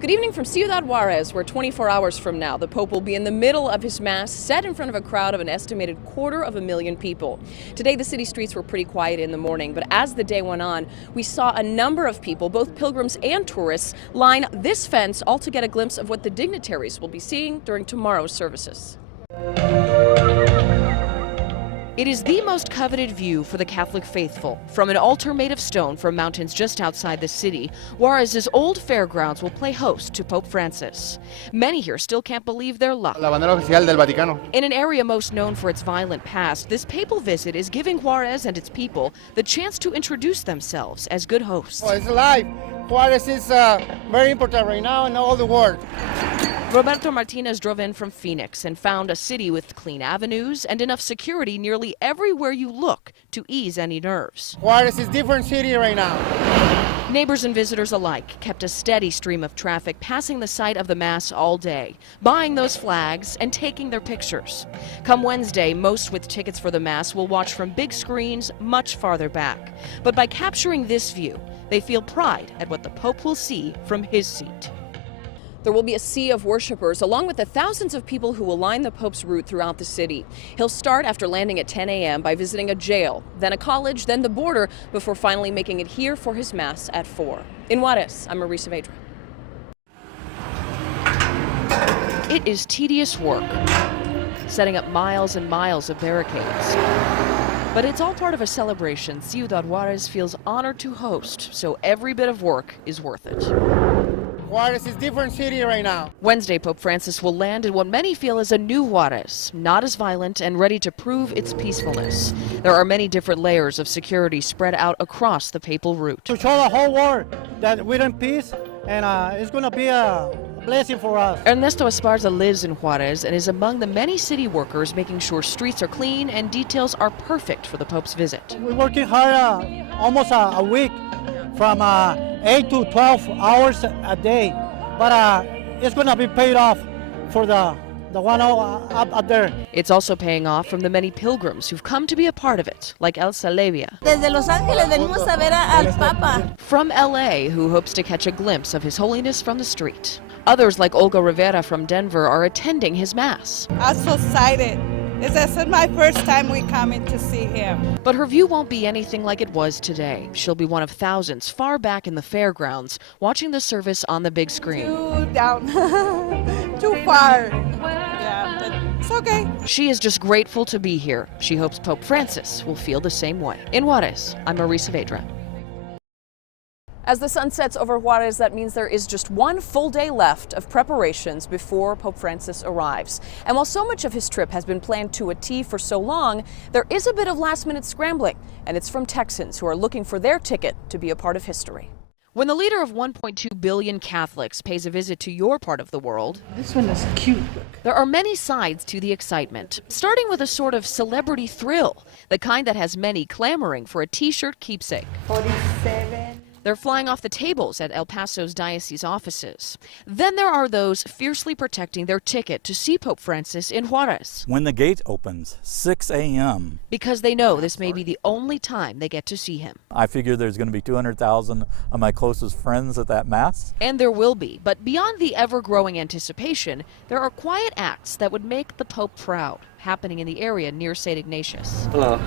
Good evening from Ciudad Juárez, where 24 hours from now, the Pope will be in the middle of his Mass, set in front of a crowd of an estimated 250,000 people. Today, the city streets were pretty quiet in the morning, but as the day went on, we saw a number of people, both pilgrims and tourists, line this fence all to get a glimpse of what the dignitaries will be seeing during tomorrow's services. It is the most coveted view for the Catholic faithful. From an altar made of stone from mountains just outside the city, Juárez's old fairgrounds will play host to Pope Francis. Many here still can't believe their luck. La bandera oficial del Vaticano. In an area most known for its violent past, this papal visit is giving Juárez and its people the chance to introduce themselves as good hosts. Oh, it's alive. Juárez is very important right now in all the world. Roberto Martinez drove in from Phoenix and found a city with clean avenues and enough security nearly everywhere you look to ease any nerves. Juárez is a different city right now. Neighbors and visitors alike kept a steady stream of traffic passing the site of the Mass all day, buying those flags and taking their pictures. Come Wednesday, most with tickets for the Mass will watch from big screens much farther back. But by capturing this view, they feel pride at what the Pope will see from his seat. There will be a sea of worshipers, along with the thousands of people who will line the Pope's route throughout the city. He'll start after landing at 10 a.m. by visiting a jail, then a college, then the border, before finally making it here for his Mass at 4. In Juárez, I'm Marie Saavedra. It is tedious work, setting up miles and miles of barricades. But it's all part of a celebration Ciudad Juárez feels honored to host, so every bit of work is worth it. Juárez is a different city right now. Wednesday, Pope Francis will land in what many feel is a new Juárez, not as violent and ready to prove its peacefulness. There are many different layers of security spread out across the papal route. To show the whole world that we're in peace, and it's going to be a blessing for us. Ernesto Esparza lives in Juárez and is among the many city workers making sure streets are clean and details are perfect for the Pope's visit. We're working hard almost a week, from 8 to 12 hours a day, but it's going to be paid off for the one up there. It's also paying off from the many pilgrims who've come to be a part of it, like Elsa Levia. Desde Los Ángeles venimos a ver al Papa. From LA, who hopes to catch a glimpse of His Holiness from the street. Others, like Olga Rivera from Denver, are attending his Mass. I'm so excited. This is my first time we coming to see him. But her view won't be anything like it was today. She'll be one of thousands far back in the fairgrounds, watching the service on the big screen. Too down, too far. Yeah, but it's okay. She is just grateful to be here. She hopes Pope Francis will feel the same way. In Juárez, I'm Marie Saavedra. As the sun sets over Juárez, that means there is just one full day left of preparations before Pope Francis arrives. And while so much of his trip has been planned to a T for so long, there is a bit of last-minute scrambling, and it's from Texans who are looking for their ticket to be a part of history. When the leader of 1.2 billion Catholics pays a visit to your part of the world, this one is cute. There are many sides to the excitement, starting with a sort of celebrity thrill, the kind that has many clamoring for a T-shirt keepsake. 47. They're flying off the tables at El Paso's diocese offices. Then there are those fiercely protecting their ticket to see Pope Francis in Juárez. When the gate opens, 6 a.m. Because they know this may be the only time they get to see him. I figure there's going to be 200,000 of my closest friends at that Mass. And there will be, but beyond the ever-growing anticipation, there are quiet acts that would make the Pope proud, happening in the area near St. Ignatius. Hello.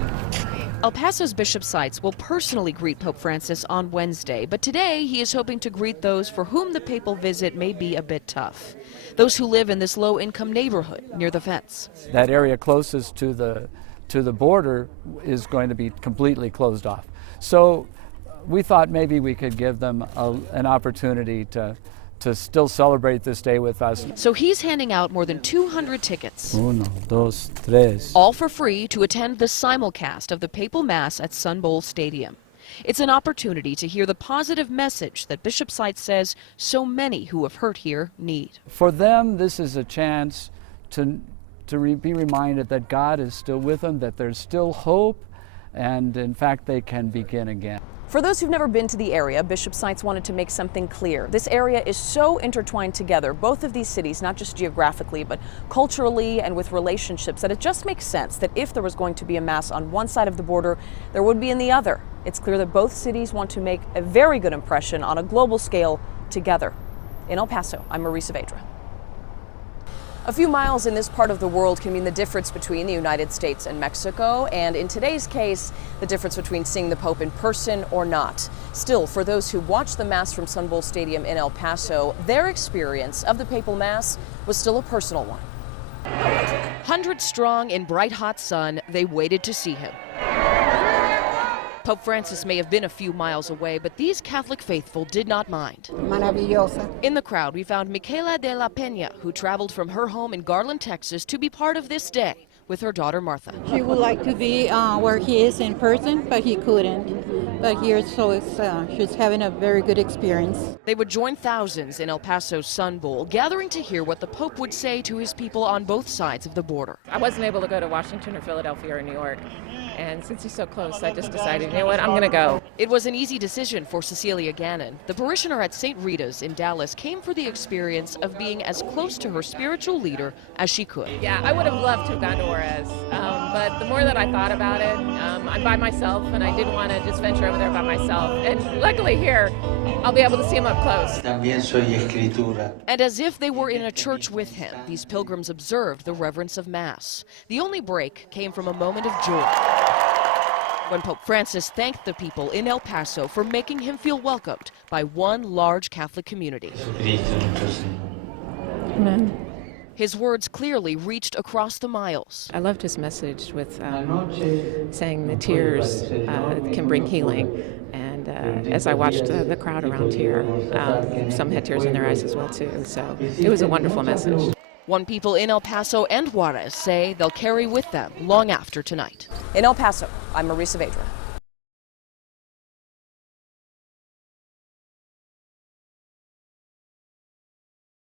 El Paso's Bishop Seitz will personally greet Pope Francis on Wednesday, but today he is hoping to greet those for whom the papal visit may be a bit tough. Those who live in this low-income neighborhood near the fence. That area closest to the border is going to be completely closed off. So we thought maybe we could give them an opportunity to still celebrate this day with us. So he's handing out more than 200 tickets. 1, 2, 3. All for free to attend the simulcast of the Papal Mass at Sun Bowl Stadium. It's an opportunity to hear the positive message that Bishop Seitz says so many who have hurt here need. For them, this is a chance to be reminded that God is still with them, that there's still hope, and in fact they can begin again. For those who've never been to the area, Bishop Seitz wanted to make something clear. This area is so intertwined together, both of these cities, not just geographically, but culturally and with relationships, that it just makes sense that if there was going to be a Mass on one side of the border, there would be in the other. It's clear that both cities want to make a very good impression on a global scale together. In El Paso, I'm Marie Saavedra. A few miles in this part of the world can mean the difference between the United States and Mexico, and in today's case, the difference between seeing the Pope in person or not. Still, for those who watched the Mass from Sun Bowl Stadium in El Paso, their experience of the Papal Mass was still a personal one. 100 strong in bright hot sun, they waited to see him. Pope Francis may have been a few miles away, but these Catholic faithful did not mind. Maravillosa. In the crowd, we found Michaela de la Peña, who traveled from her home in Garland, Texas, to be part of this day with her daughter Martha. She would like to be where he is in person, but he couldn't. But here, so she's having a very good experience. They would join thousands in El Paso's Sun Bowl, gathering to hear what the Pope would say to his people on both sides of the border. I wasn't able to go to Washington or Philadelphia or New York. And since he's so close, I just decided, you know what, I'm going to go. It was an easy decision for Cecilia Gannon. The parishioner at St. Rita's in Dallas came for the experience of being as close to her spiritual leader as she could. Yeah, I would have loved to have gone to Juarez, but the more that I thought about it, I'm by myself, and I didn't want to just venture over there by myself. And luckily here, I'll be able to see him up close. And as if they were in a church with him, these pilgrims observed the reverence of Mass. The only break came from a moment of joy when Pope Francis thanked the people in El Paso for making him feel welcomed by one large Catholic community. Amen. His words clearly reached across the miles. I loved his message with saying the tears can bring healing. And as I watched the crowd around here, some had tears in their eyes as well, too. So it was a wonderful message. One people in El Paso and Juarez say they'll carry with them long after tonight. In El Paso, I'm Marie Saavedra.